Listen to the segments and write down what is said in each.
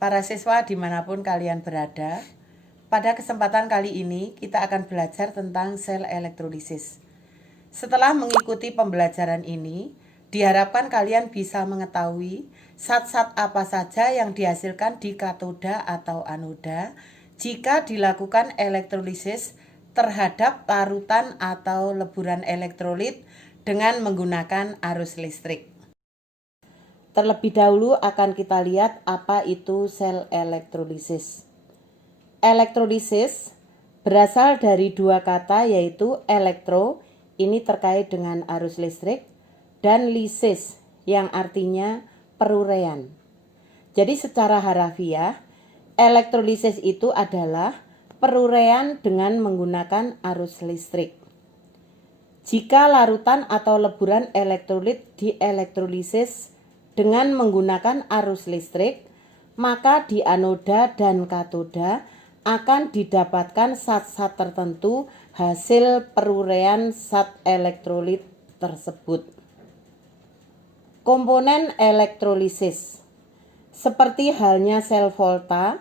para siswa dimanapun kalian berada. Pada kesempatan kali ini kita akan belajar tentang sel elektrolisis. Setelah mengikuti pembelajaran ini, diharapkan kalian bisa mengetahui zat-zat apa saja yang dihasilkan di katoda atau anoda jika dilakukan elektrolisis terhadap larutan atau leburan elektrolit dengan menggunakan arus listrik. Terlebih dahulu akan kita lihat apa itu sel elektrolisis. Elektrolisis berasal dari dua kata yaitu elektro, ini terkait dengan arus listrik, dan lisis yang artinya peruraian. Jadi secara harafiah, elektrolisis itu adalah peruraian dengan menggunakan arus listrik. Jika larutan atau leburan elektrolit dielektrolisis dengan menggunakan arus listrik, maka di anoda dan katoda akan didapatkan zat-zat tertentu hasil peruraian zat elektrolit tersebut. Komponen elektrolisis. Seperti halnya sel Volta,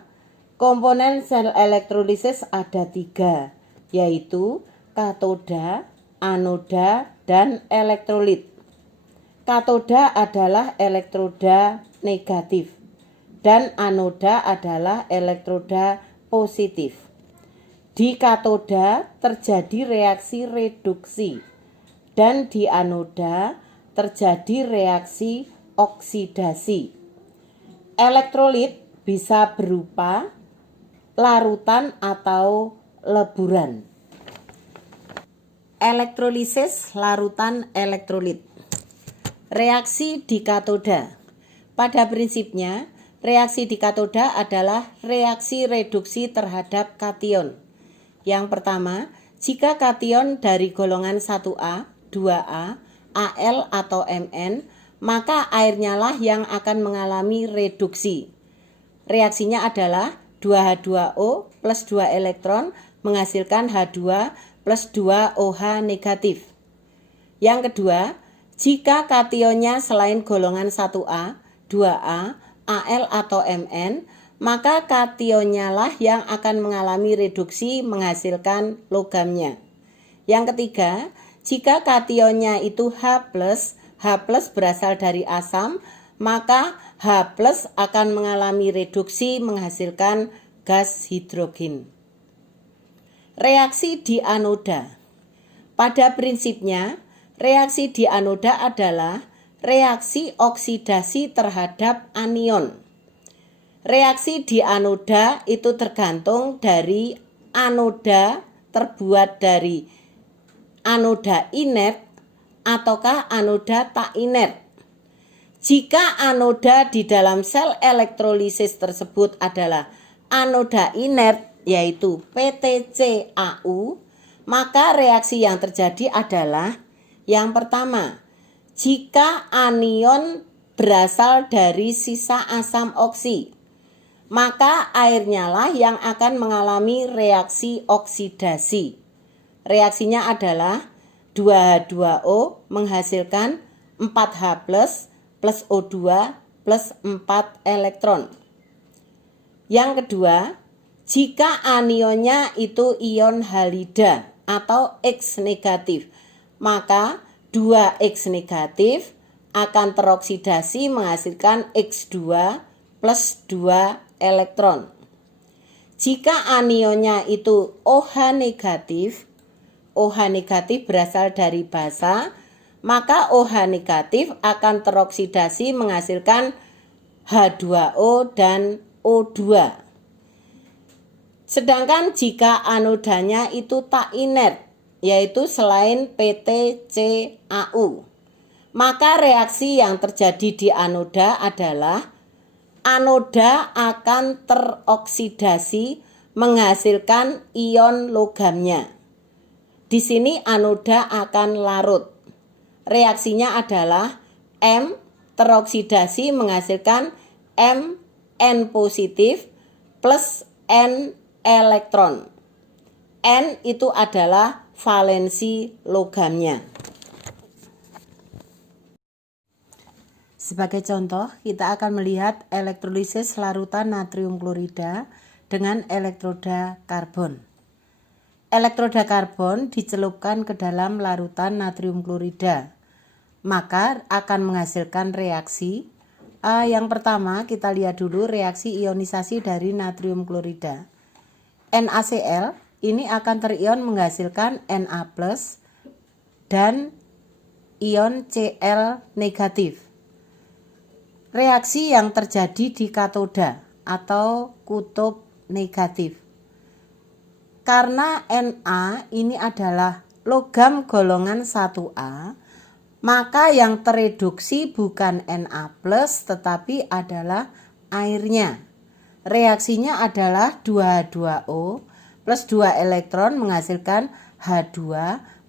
komponen sel elektrolisis ada 3, yaitu katoda, anoda, dan elektrolit. Katoda adalah elektroda negatif dan anoda adalah elektroda positif. Di katoda terjadi reaksi reduksi dan di anoda terjadi reaksi oksidasi. Elektrolit bisa berupa larutan atau leburan. Elektrolisis larutan elektrolit. Reaksi di katoda. Pada prinsipnya, reaksi di katoda adalah reaksi reduksi terhadap kation. Yang pertama, jika kation dari golongan 1A, 2A, Al atau Mn, maka airnya lah yang akan mengalami reduksi. Reaksinya adalah 2H2O plus 2 elektron menghasilkan H2 plus 2 OH negatif. Yang kedua, jika kationnya selain golongan 1A, 2A, Al atau Mn, maka kationnya lah yang akan mengalami reduksi menghasilkan logamnya. Yang ketiga, jika kationnya itu H+, H+ berasal dari asam, maka H+ akan mengalami reduksi menghasilkan gas hidrogen. Reaksi di anoda. Pada prinsipnya, reaksi di anoda adalah reaksi oksidasi terhadap anion. Reaksi di anoda itu tergantung dari anoda terbuat dari anoda inert ataukah anoda tak inert. Jika anoda di dalam sel elektrolisis tersebut adalah anoda inert yaitu PTCAU, maka reaksi yang terjadi adalah yang pertama, jika anion berasal dari sisa asam oksi, maka airnya lah yang akan mengalami reaksi oksidasi. Reaksinya adalah 2H2O menghasilkan 4H plus O2 plus 4 elektron. Yang kedua, jika anionnya itu ion halida atau X negatif, maka 2X negatif akan teroksidasi menghasilkan X2 plus 2 elektron. Jika anionnya itu OH negatif berasal dari basa, maka OH negatif akan teroksidasi menghasilkan H2O dan O2. Sedangkan jika anodanya itu tak inert, yaitu selain PTCAU, maka reaksi yang terjadi di anoda adalah anoda akan teroksidasi menghasilkan ion logamnya. Di sini anoda akan larut. Reaksinya adalah M teroksidasi menghasilkan Mn positif plus N elektron. N itu adalah valensi logamnya. Sebagai contoh, kita akan melihat elektrolisis larutan natrium klorida dengan elektroda karbon. Elektroda karbon dicelupkan ke dalam larutan natrium klorida, maka akan menghasilkan reaksi. Yang pertama kita lihat dulu reaksi ionisasi dari natrium klorida. NaCl ini akan terion menghasilkan Na+ dan ion Cl negatif. Reaksi yang terjadi di katoda atau kutub negatif. Karena Na ini adalah logam golongan 1A, maka yang tereduksi bukan Na+ tetapi adalah airnya. Reaksinya adalah 2H2O plus 2 elektron menghasilkan H2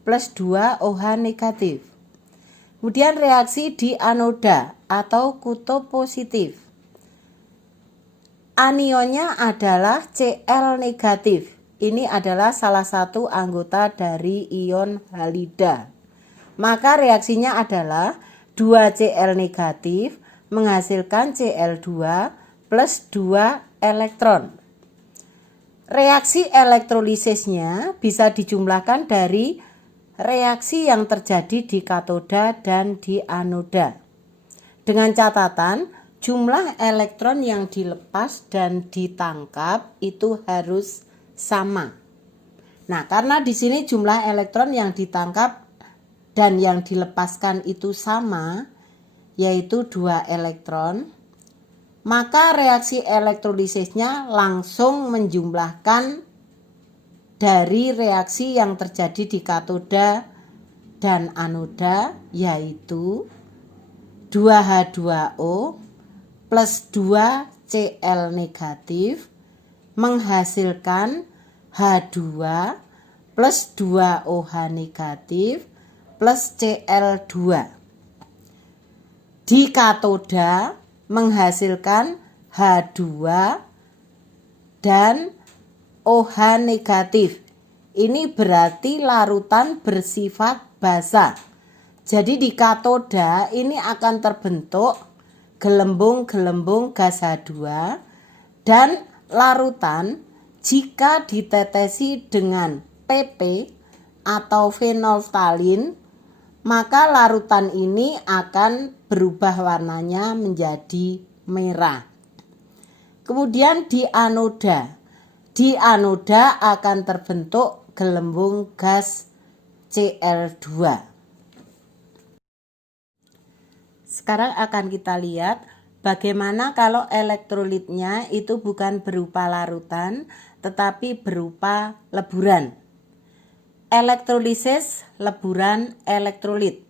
plus 2 OH negatif. Kemudian reaksi di anoda atau kutub positif. Anionnya adalah Cl negatif. Ini adalah salah satu anggota dari ion halida. Maka reaksinya adalah 2 Cl negatif menghasilkan Cl2 plus 2 elektron. Reaksi elektrolisisnya bisa dijumlahkan dari reaksi yang terjadi di katoda dan di anoda. Dengan catatan, jumlah elektron yang dilepas dan ditangkap itu harus sama. Nah, karena di sini jumlah elektron yang ditangkap dan yang dilepaskan itu sama, yaitu 2 elektron, maka reaksi elektrolisisnya langsung menjumlahkan dari reaksi yang terjadi di katoda dan anoda, yaitu 2H2O plus 2 Cl negatif menghasilkan H2 plus 2 OH negatif plus Cl2. Di katoda menghasilkan H2 dan OH negatif. Ini berarti larutan bersifat basa. Jadi di katoda ini akan terbentuk gelembung-gelembung gas H2 dan larutan jika ditetesi dengan PP atau fenolftalin, maka larutan ini akan berubah warnanya menjadi merah. Kemudian di anoda akan terbentuk gelembung gas Cl2. Sekarang akan kita lihat bagaimana kalau elektrolitnya itu bukan berupa larutan tetapi berupa leburan. Elektrolisis leburan elektrolit.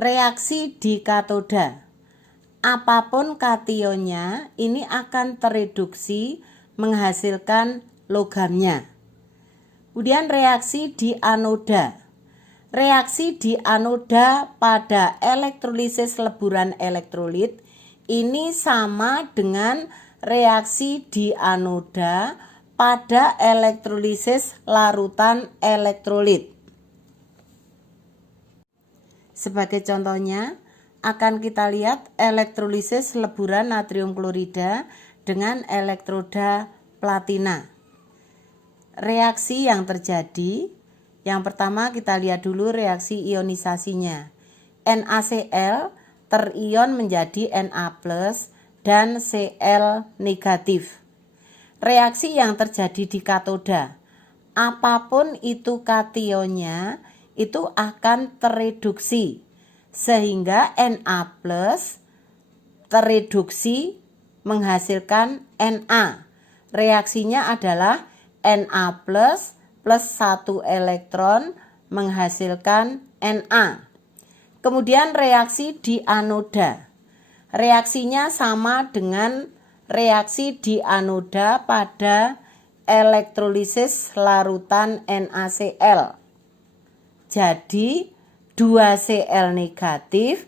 Reaksi di katoda. Apapun kationnya ini akan tereduksi menghasilkan logamnya. Kemudian reaksi di anoda. Reaksi di anoda pada elektrolisis leburan elektrolit ini sama dengan reaksi di anoda pada elektrolisis larutan elektrolit. Sebagai contohnya, akan kita lihat elektrolisis leburan natrium klorida dengan elektroda platina. Reaksi yang terjadi, yang pertama kita lihat dulu reaksi ionisasinya. NaCl terion menjadi Na+ dan Cl negatif. Reaksi yang terjadi di katoda, apapun itu kationnya itu akan tereduksi sehingga Na+ tereduksi menghasilkan Na. Reaksinya adalah Na+ plus 1 elektron menghasilkan Na. Kemudian reaksi di anoda. Reaksinya sama dengan reaksi di anoda pada elektrolisis larutan NaCl. Jadi 2 Cl negatif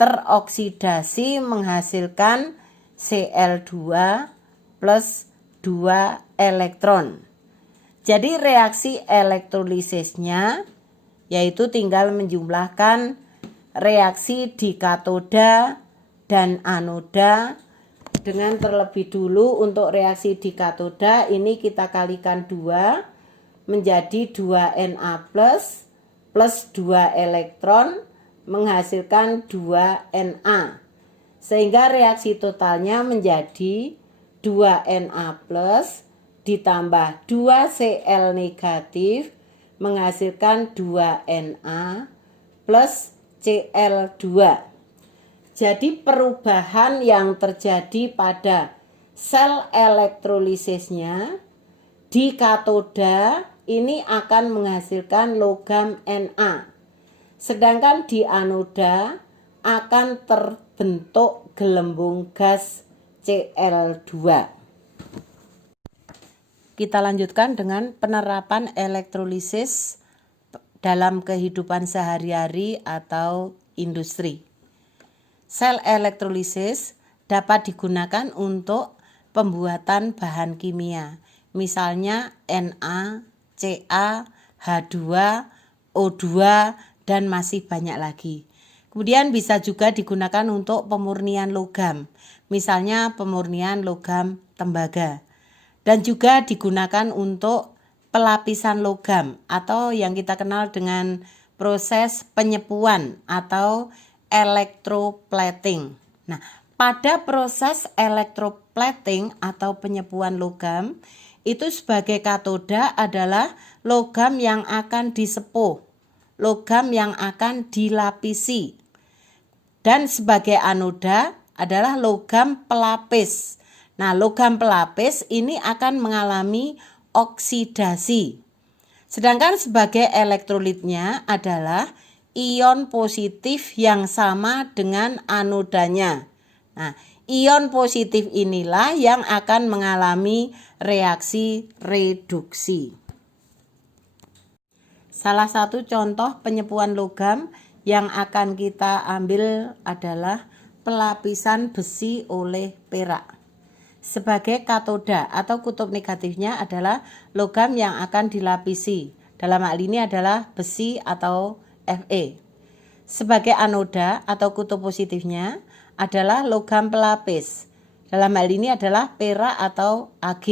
teroksidasi menghasilkan Cl2 plus 2 elektron. Jadi reaksi elektrolisisnya yaitu tinggal menjumlahkan reaksi di katoda dan anoda. Dengan terlebih dulu untuk reaksi di katoda ini kita kalikan 2 menjadi 2Na plus 2 elektron menghasilkan 2Na. Sehingga reaksi totalnya menjadi 2Na plus ditambah 2Cl negatif menghasilkan 2Na plus Cl2. Jadi perubahan yang terjadi pada sel elektrolisisnya di katoda ini akan menghasilkan logam Na. Sedangkan di anoda akan terbentuk gelembung gas Cl2. Kita lanjutkan dengan penerapan elektrolisis dalam kehidupan sehari-hari atau industri. Sel elektrolisis dapat digunakan untuk pembuatan bahan kimia, misalnya Na, Ca, H2, O2, dan masih banyak lagi. Kemudian bisa juga digunakan untuk pemurnian logam, misalnya pemurnian logam tembaga. Dan juga digunakan untuk pelapisan logam atau yang kita kenal dengan proses penyepuan atau electroplating. Nah, pada proses electroplating atau penyepuan logam, itu sebagai katoda adalah logam yang akan disepuh, logam yang akan dilapisi. Dan sebagai anoda adalah logam pelapis. Nah, logam pelapis ini akan mengalami oksidasi. Sedangkan sebagai elektrolitnya adalah ion positif yang sama dengan anodanya. Nah, ion positif inilah yang akan mengalami reaksi reduksi. Salah satu contoh penyepuan logam yang akan kita ambil adalah pelapisan besi oleh perak. Sebagai katoda atau kutub negatifnya adalah logam yang akan dilapisi. Dalam hal ini adalah besi atau Fe. Sebagai anoda atau kutub positifnya adalah logam pelapis. Dalam hal ini adalah perak atau Ag.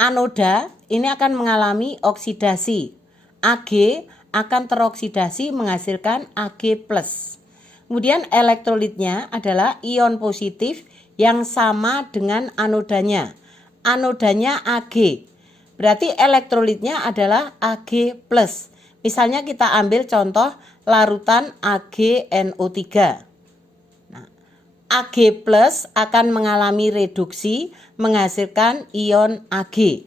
Anoda ini akan mengalami oksidasi. Ag akan teroksidasi menghasilkan Ag+. Kemudian elektrolitnya adalah ion positif yang sama dengan anodanya. Anodanya Ag. Berarti elektrolitnya adalah Ag+. Misalnya kita ambil contoh larutan AgNO3. Nah, Ag+ akan mengalami reduksi menghasilkan ion Ag.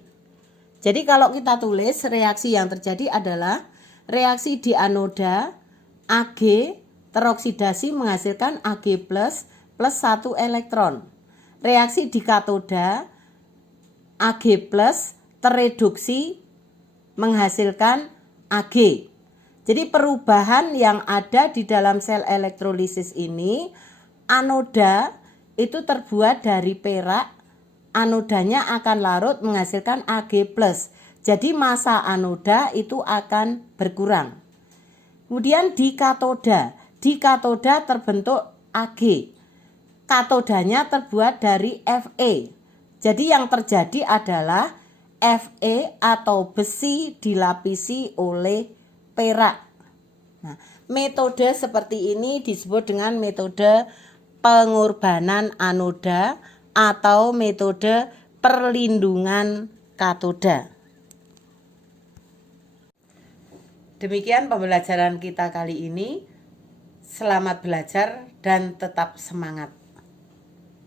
Jadi kalau kita tulis reaksi yang terjadi adalah reaksi di anoda Ag teroksidasi menghasilkan Ag+ plus 1 elektron. Reaksi di katoda Ag+ tereduksi menghasilkan Ag. Jadi perubahan yang ada di dalam sel elektrolisis ini, anoda itu terbuat dari perak, anodanya akan larut menghasilkan Ag+. Jadi massa anoda itu akan berkurang. Kemudian di katoda terbentuk Ag. Katodanya terbuat dari Fe. Jadi yang terjadi adalah Fe atau besi dilapisi oleh perak. Nah, metode seperti ini disebut dengan metode pengorbanan anoda atau metode perlindungan katoda. Demikian pembelajaran kita kali ini. Selamat belajar dan tetap semangat.